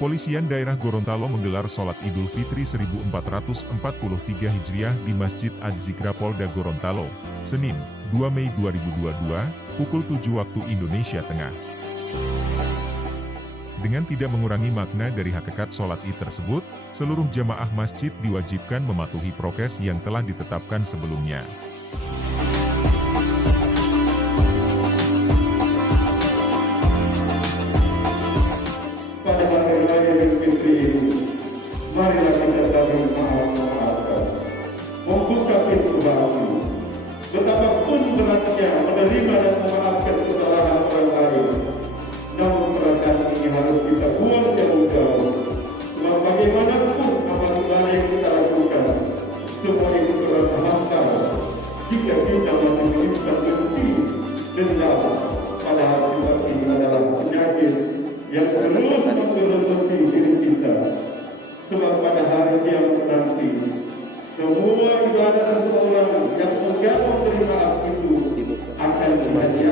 Kepolisian daerah Gorontalo menggelar sholat Idul Fitri 1443 Hijriah di Masjid Az-Zikra Polda Gorontalo, Senin, 2 Mei 2022, pukul 7 waktu Indonesia Tengah. Dengan tidak mengurangi makna dari hakikat sholat Id tersebut, seluruh jamaah masjid diwajibkan mematuhi prokes yang telah ditetapkan sebelumnya. Pada hari raya Idul Fitri ini, marilah kita saling maaf-maafkan, membuka pintu hati. Betapapun beratnya menerima dan memaafkan kesalahan orang lain, namun perasaan ini harus kita buang jauh-jauh. Sebab bagaimanapun amal ibadah yang kita lakukan, semua itu terasa hampa jika kita masih menyimpan benci, dendam, padahal sifat ini adalah penyakit yang terus menggerogoti diri kita. Sebab pada hari kiamat nanti, semua ibadah seseorang yang menjauh dari maaf itu akan dihadiahkan